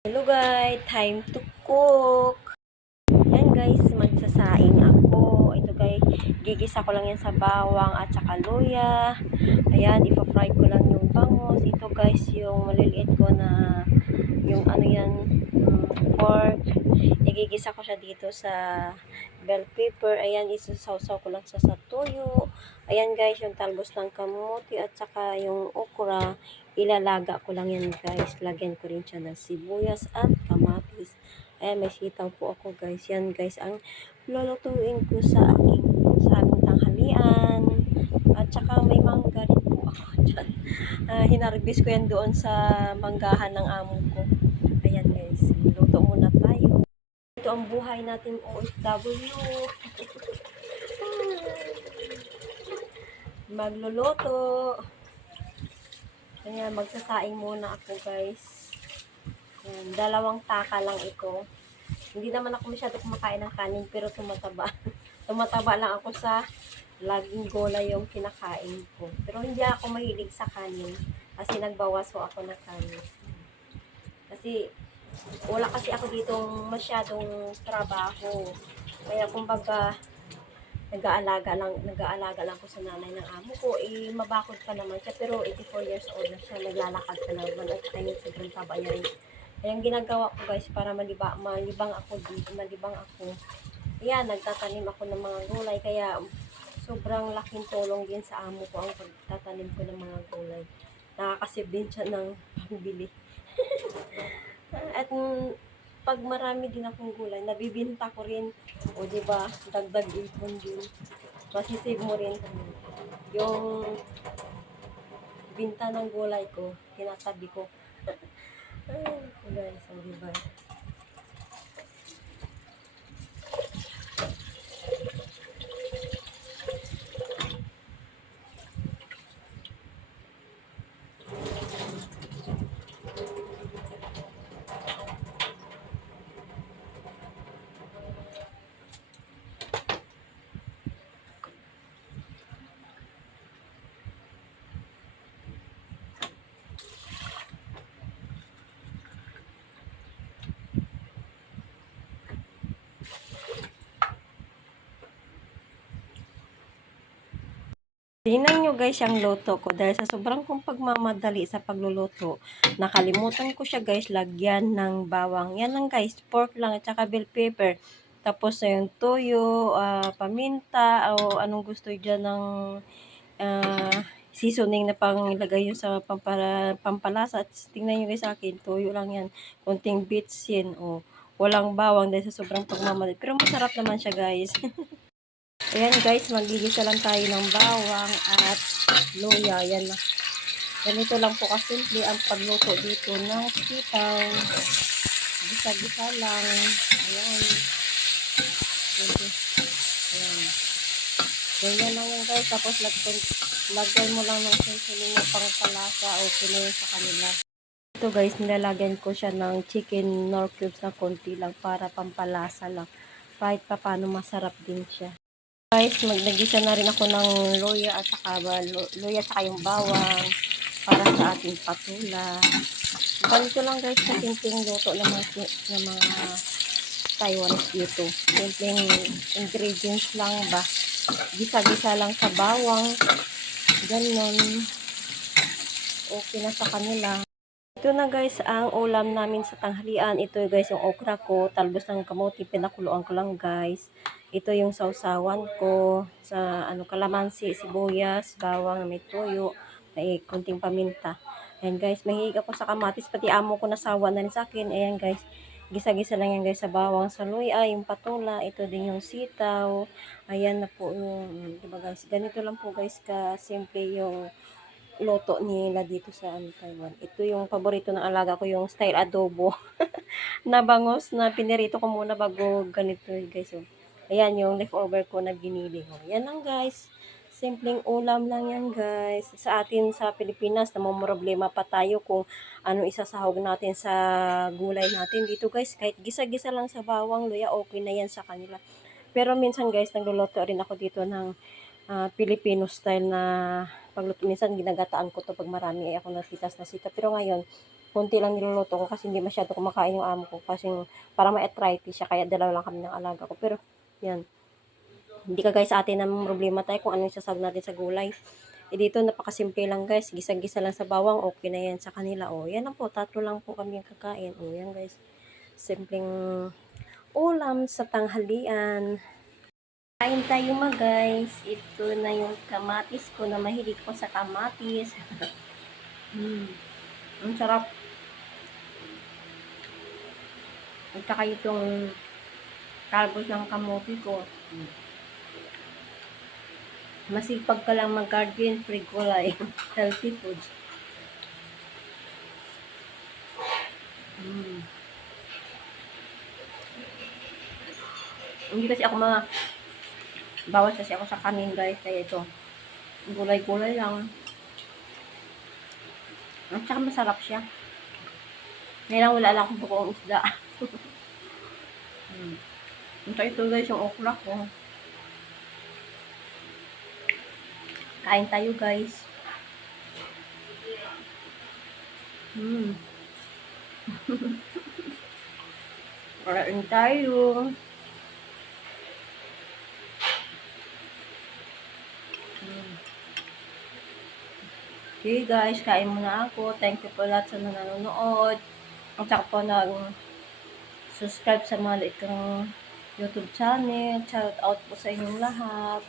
Hello guys, time to cook. Yan guys, magsasaing ako. Ito guys, gigisa ko lang yan sa bawang at saka luya. Ayan, ipa-fry ko lang yung bangus. Ito guys, yung maliliit ko na yung ano yan, pork. Igigisa ko siya dito sa bell pepper. Ayan, isasawsaw ko lang sa toyo. Ayan guys, yung talbos ng kamote at saka yung okra. Ilalaga ko lang yan guys. Lagyan ko rin siya ng sibuyas at kamatis. Ayan, may sitaw po ako guys. Yan guys, ang lulutuin ko sa aming tanghalian. At saka may mangga rin po ako dyan. Hinarbis ko yan doon sa manggahan ng amo ko. Ayan guys, luto muna tayo. Ito ang buhay natin OFW. Magluluto. Ayan, magsasaing muna ako guys. Ayan, dalawang taka lang ito. Hindi naman ako masyado kumakain ng kanin pero tumataba. Tumataba lang ako sa laging gulay yung kinakain ko. Pero hindi ako mahilig sa kanin kasi nagbawas ko ako ng kanin. Kasi wala kasi ako ditong masyadong trabaho. Kaya kumbaga nag-aalaga lang ko sa nanay ng amo ko. Mabakod pa naman siya pero 84 years old na siya, naglalakad pa naman at ayun sobrang taba niya rin. Kaya ang ginagawa ko guys para malibang ako dito, malibang ako. Ayan, nagtatanim ako ng mga gulay kaya sobrang laking tulong din sa amo ko ang pagtatanim ko ng mga gulay. Nakakasave din siya ng pambili. At pag marami din akong gulay, nabibinta ko rin. O di ba, dagdag ipon din. Masisave mo rin yung binta ng gulay ko, tinatabi ko. Ay, guys, o di ba? Tingnan nyo guys yung luto ko dahil sa sobrang kong pagmamadali sa pagluluto, nakalimutan ko siya guys lagyan ng bawang. Yan lang guys, pork lang at saka bell pepper. Tapos yung toyo, paminta o anong gusto dyan ng seasoning na pang ilagay yun sa pampalasa. At tingnan nyo guys sa akin, toyo lang yan. Konting bitsin o walang bawang dahil sa sobrang pagmamadali. Pero masarap naman siya guys. Ayan guys, magigisa lang tayo ng bawang at luya. Ayan na. Ganito lang po kasimple ang pagluto dito ng sitaw. Gisa-gisa lang. Ayan. Ayan. Ganyan lang yan guys. Tapos lagyan mo lang ng seasoning na pangpalasa o kinayon sa kanila. Ito guys, nilalagyan ko siya ng chicken nor cubes na konti lang para pampalasa lang. Kahit pa paano masarap din siya. Guys, magnagisa na rin ako ng luya at saka yung bawang para sa ating patula. Ganito lang guys sa simpleng luto ng mga Taiwanese dito. Simpleng ingredients lang ba. Gisa-gisa lang sa bawang. Ganon. Okay na sa kanila. Ito na guys ang ulam namin sa tanghalian. Ito guys yung okra ko, talbos ng kamote, pinakuluan ko lang guys. Ito yung sausawan ko sa kalamansi, sibuyas, bawang, may toyo, may kunting paminta. Ayan guys, mahilig ako sa kamatis, pati amo ko nasawa na rin sa akin. Ayan guys, gisa-gisa lang yan guys sa bawang, sa luya, yung patula, ito din yung sitaw. Ayan na po yung, diba guys, ganito lang po guys ka simple yung luto nila dito sa Taiwan. Ito yung paborito ng alaga ko, yung style adobo. Na bangos na pinirito ko muna bago ganito guys. Oh. Ayan yung leftover ko na giniling. Oh. Yan lang guys. Simpleng ulam lang yan guys. Sa atin sa Pilipinas, namumroblema pa tayo kung ano isasahog natin sa gulay natin. Dito guys, kahit gisa-gisa lang sa bawang, luya, okay na yan sa kanila. Pero minsan guys, nagluluto rin ako dito ng Filipino style na pagluto. Minsan ginagataan ko to pag marami ay ako natitas na sita. Pero ngayon, konti lang niluluto ko kasi hindi masyado kumakain yung amo ko kasi parang may arthritis siya kaya dalawa lang kami ng alaga ko. Pero yan, hindi ka guys sa atin ng problema tayo kung ano yung sasag natin sa gulay. Dito napakasimple lang guys, gisa-gisa lang sa bawang, okay na yan sa kanila. Yan lang po, tatlo lang po kami yung kakain. Yan guys, simpleng ulam sa tanghalian. Kain tayo mga guys. Ito na yung kamatis ko na mahilig ko sa kamatis. Ang sarap. At saka itong talbos ng kamote ko. Masipag ka lang mag-garden, free gulay. Healthy foods. Hindi kasi ako bawas kasi ako sa kanin guys. Kaya ito, gulay-gulay lang. At saka masarap siya. Ngayon wala lang akong buong isda. Ito guys yung okra ko. Kain tayo guys. Kain tayo. Okay guys, kain muna ako. Thank you po lahat sa nanonood. At saka po subscribe sa mga liit kong YouTube channel. Shout out po sa inyong lahat.